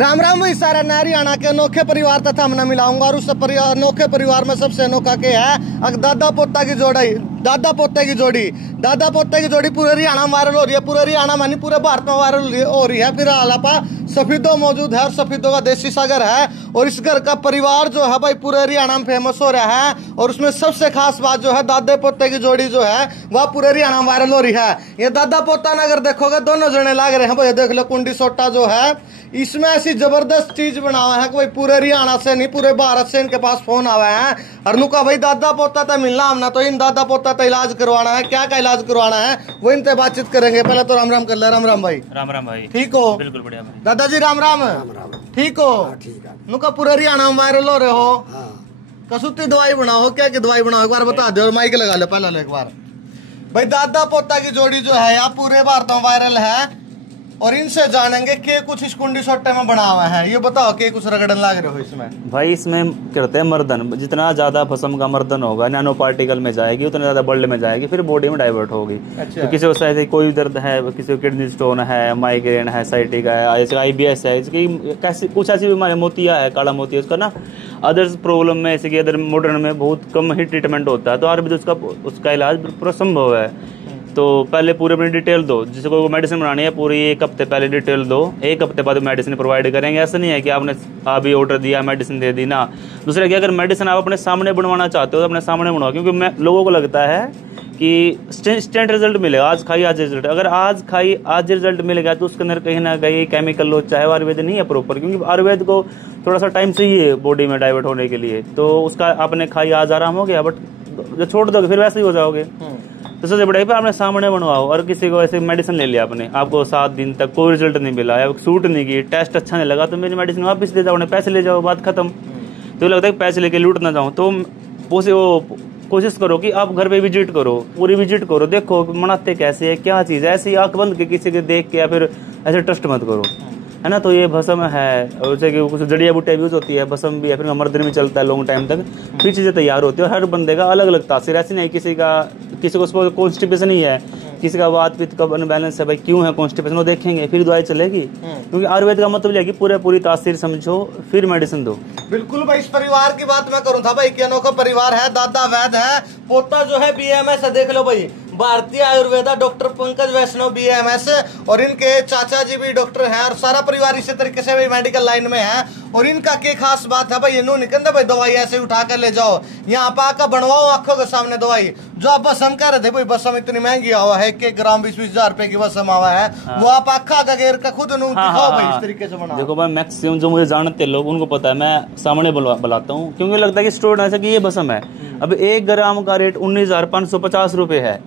राम राम भाई सारा हरियाणा के अनोखे परिवार तथा मैं मिलाऊंगा और उस अनोखे परिवार में सबसे अनोखा के है दादा पोता की जोड़ी। दादा पोते की जोड़ी पूरे हरियाणा में वायरल हो रही है। पूरे हरियाणा मानी पूरे भारत में वायरल हो रही है। फिर आलापा सफीदो मौजूद है और सफीदो का देसी सागर है और इस घर का परिवार जो है भाई पूरे हरियाणा में फेमस हो रहा है। और उसमें सबसे खास बात जो है दादे पोते की जोड़ी जो है वह पूरे हरियाणा में वायरल हो रही है। ये दादा पोता ने अगर देखोगे दोनों जने लाग रहे हैं भाई। देख लो कुंडी सोटा जो है इसमें ऐसी जबरदस्त चीज बना हुआ है कि भाई पूरे हरियाणा से नहीं पूरे भारत से इनके पास फोन आवा है। और नुका भाई दादा पोता तो मिलना हमना तो इन दादा पोता तो इलाज करवाना है। क्या इलाज करवाना है वो इनसे बातचीत करेंगे। पहले तो राम राम कर ले। राम राम भाई। राम राम भाई। ठीक हो? बिल्कुल बढ़िया भाई। दादाजी राम राम। ठीक हो? ठीक है। नुका पूरे हरियाणा में वायरल हो रहे हो। कसुती दवाई बनाओ। क्या की दवाई बनाओ एक बार बता दो। माइक लगा लो पहले एक बार। भाई दादा पोता की जोड़ी जो है यहाँ पूरे भारत में वायरल है और इनसे जानेंगे कि कुछ इस कुंडी सोटे में बना हुआ है। ये बताओ कि कुछ रगड़न लाग रहे हो इसमें। भाई इसमें करते हैं मर्दन। जितना ज्यादा भस्म का मर्दन होगा नैनो पार्टिकल में जाएगी उतना ज्यादा ब्लड में जाएगी फिर बॉडी में डाइवर्ट होगी। अच्छा। तो किसी को ऐसे कोई दर्द है, किसी को किडनी स्टोन है, माइग्रेन है, साइटिका है, IBS है, इसकी कैसी कुछ ऐसी बीमारी मोतिया है, काला मोतिया उसका ना अदर्स प्रॉब्लम में ऐसे कि अदर मॉडर्न में बहुत कम ही ट्रीटमेंट होता है। तो आयुर्वेद उसका इलाज पूरा संभव है। तो पहले पूरे अपनी डिटेल दो। जिसे कोई मेडिसिन बनानी है पूरी 1 हफ्ते पहले डिटेल दो। 1 हफ्ते बाद मेडिसिन प्रोवाइड करेंगे। ऐसा नहीं है कि आपने अभी ऑर्डर दिया मेडिसिन दे दी ना। दूसरा कि अगर मेडिसिन आप अपने सामने बनवाना चाहते हो तो अपने सामने बनवाओ। क्योंकि लोगों को लगता है कि इंस्टेंट रिजल्ट मिलेगा, आज खाई आज रिजल्ट। अगर आज खाई आज रिजल्ट मिलेगा तो उसके अंदर कहीं ना कहीं केमिकल लो चाहे आयुर्वेद नहीं है प्रॉपर। क्योंकि आयुर्वेद को थोड़ा सा टाइम चाहिए बॉडी में डाइवर्ट होने के लिए। तो उसका आपने खाई आज आराम हो गया बट जो छोड़ दोगे फिर वैसे ही हो जाओगे। तो सबसे बड़ा है आपने सामने बनवाओ। और किसी को ऐसे मेडिसिन ले लिया आपने, आपको 7 दिन तक कोई रिजल्ट नहीं मिला या सूट नहीं की, टेस्ट अच्छा नहीं लगा तो मेरी मेडिसिन वापस दे जाओ, अपने पैसे ले जाओ, बात खत्म। तो लगता है कि पैसे लेके लूट ना जाऊँ। तो वो कोशिश करो कि आप घर पे विजिट करो, पूरी विजिट करो, देखो मनाते कैसे है, क्या चीज़ है। ऐसी आंख बंद के किसी के देख के या फिर ऐसे ट्रस्ट मत करो, है ना। तो ये भस्म है और जैसे कि कुछ जड़िया बूटिया यूज होती है, भस्म भी है, फिर मर्दन में चलता है लॉन्ग टाइम तक। फिर चीज़ें तैयार होती है और हर बंदे का अलग अलग तासीर। ऐसी नहीं किसी को कॉन्स्टिपेशन ही है, किसी का वात पित्त का अनबैलेंस है, भाई क्यों है कॉन्स्टिपेशन वो देखेंगे फिर दवाई चलेगी। क्योंकि आयुर्वेद का मतलब है कि पूरी तासीर समझो फिर मेडिसिन दो। बिल्कुल भाई। इस परिवार की बात मैं करूं था भाई कि अनोखा परिवार है। दादा वैद है, पोता जो है BMS है। देख लो भाई भारतीय आयुर्वेदा डॉक्टर पंकज वैष्णव BMS और इनके चाचा जी भी डॉक्टर हैं और सारा परिवार इसी तरीके से भी मेडिकल लाइन में है। और इनका क्या खास बात है भाई ये नो निकंदा भाई दवाई ऐसे उठा कर ले जाओ यहाँ पे आकर बनवाओ आंखों के सामने दवाई। जो आप बसम कह रहे थे भाई बसम इतनी महंगी हुआ है 1 ग्राम 20-20 हजार रुपए की बसम आवा है। वो आप आखा का घेर का खुद दिखाओ भाई इस तरीके से बना। देखो भाई मैक्सिमम जो मुझे जानते लोग उनको पता है मैं सामने बुलाता हूँ। क्योंकि लगता है कि स्टोर ऐसा कि ये बसम है। अब 1 ग्राम का रेट 19,550 रुपए है।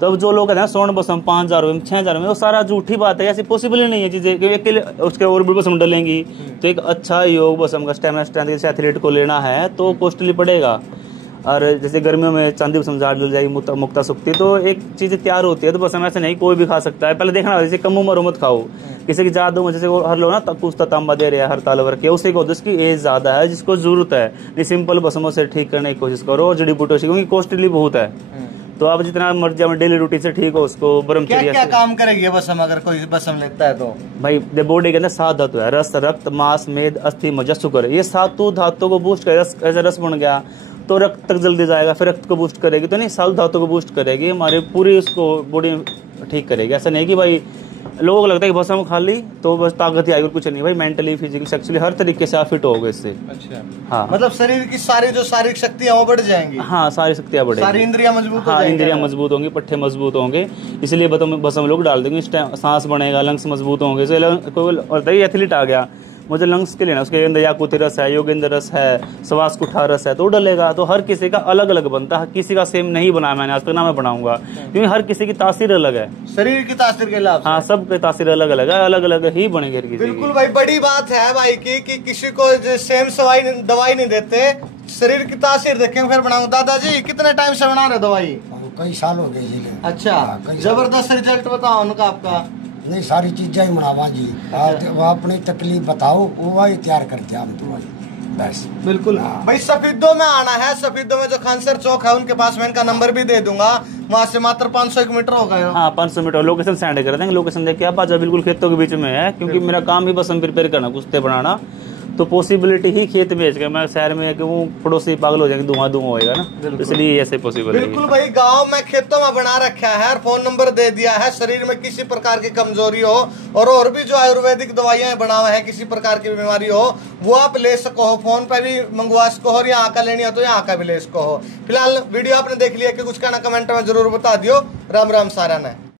तो अब जो लोग कहते हैं स्वर्ण बसम 5,000 रुपए 6,000 में वो सारा झूठी बात है। ऐसी पॉसिबल ही नहीं है चीजें। उसके और भी बसम डलेंगी तो एक अच्छा योग बसम का स्टेमिना स्ट्रेंथ जैसे एथलीट को लेना है तो कॉस्टली पड़ेगा। और जैसे गर्मियों में चांदी बसम जार डल जाएगी मुक्ता सुक्ति तो एक चीजें तैयार होती है। तो बसम ऐसे नहीं कोई भी खा सकता है। पहले देखना जैसे कम उम्र मत खाओ। किसी की ज्यादा उम्र जैसे हर लोग ना कुछ तांबा दे रहे हैं हर ताल वर्ग के उसी को जिसकी एज ज्यादा है जिसको जरूरत है नहीं सिंपल बसमों से ठीक करने की कोशिश करो और जड़ी बूटियों से क्योंकि कॉस्टली बहुत है। तो आप जितना मर्जी अपने डेली रूटीन से ठीक हो उसको ब्रह्मचर्य क्या काम करेगी बसम अगर कोई बसम लेता है तो भाई बॉडी के अंदर 7 धातु है रस रक्त मांस मेद अस्थि मज्जा शुक्र। ये 7 धातु को बूस्ट करे। रस बन गया तो रक्त तक जल्दी जाएगा फिर रक्त को बूस्ट करेगी तो नहीं 7 धातु को बूस्ट करेगी हमारी पूरी उसको बॉडी ठीक करेगी। ऐसा नहीं कि भाई लोगों को लगता है कि भस्म खा ली तो बस ताकत ही आएगी कुछ नहीं। भाई मेंटली फिजिकली सेक्सुअली हर तरीके से आप फिट होगे इससे। अच्छा। हाँ मतलब शरीर की सारी जो शारीरिक शक्तियां वो बढ़ जाएंगी। हाँ सारी शक्तियां बढ़ेगी, सारी इंद्रियां मजबूत हाँ इंद्रियां मजबूत होंगी, पट्टे मजबूत होंगे। इसलिए भस्म लोग डाल देंगे। सांस बढ़ेगा, लंग्स मजबूत होंगे। कोई एथलीट आ गया मुझे लंग्स के लेना उसके अंदर याकुती रस है, योगेंद्र रस है, सवास कुठा रस है तो डलेगा। तो हर किसी का अलग अलग बनता है। किसी का सेम नहीं बनाया मैंने आज तक ना मैं बनाऊंगा क्योंकि हर किसी की तासीर अलग है। शरीर की तासीर के लाभ हाँ सबके तासीर अलग अलग है, अलग अलग ही बनेंगे किसी। बिल्कुल भाई बड़ी बात है भाई कि किसी को सेम दवाई नहीं देते शरीर की तासीर देखेंगे फिर बनाऊंगा। दादाजी कितने टाइम से बना रहे दवाई? कई साल हो गए जी। अच्छा जबरदस्त रिजल्ट बताओ उनका आपका? नहीं सारी चीजें ही बनावा जी। वो अपनी तकलीफ बताओ वो ही तैयार करते हम तुम्हारी बस। बिल्कुल भाई सफीदों में आना है। सफीदों में जो खानसर चौक है उनके पास मैं इनका नंबर भी दे दूंगा। वहां से मात्र 500 मीटर होगा यार। हाँ 500 मीटर लोकेशन सेंड कर देंगे। लोकेशन देख के आप आ जाओ, बिल्कुल खेतों के बीच में है, क्योंकि मेरा काम ही बस हम प्रिपेयर करना, कुश्ते बनाना। तो पॉसिबिलिटी ही खेत में बेच के मैं शहर में क्यों पड़ोसी पागल हो जाएंगे, धुआं धुआं होएगा ना, इसलिए ऐसे पॉसिबल है। बिल्कुल भाई, गांव में खेतों में बना रखा है और फोन नंबर दे दिया है। शरीर में किसी प्रकार की कमजोरी हो और भी जो आयुर्वेदिक दवाइयां बना हुआ है, किसी प्रकार की बीमारी हो, वो आप ले सको हो। फोन पे भी मंगवा सको हो, यहाँ का लेनी हो तो यहाँ का भी ले सको हो। फिलहाल वीडियो आपने देख लिया कि कुछ कहना कमेंट में जरूर बता दियो। राम राम सारा ने।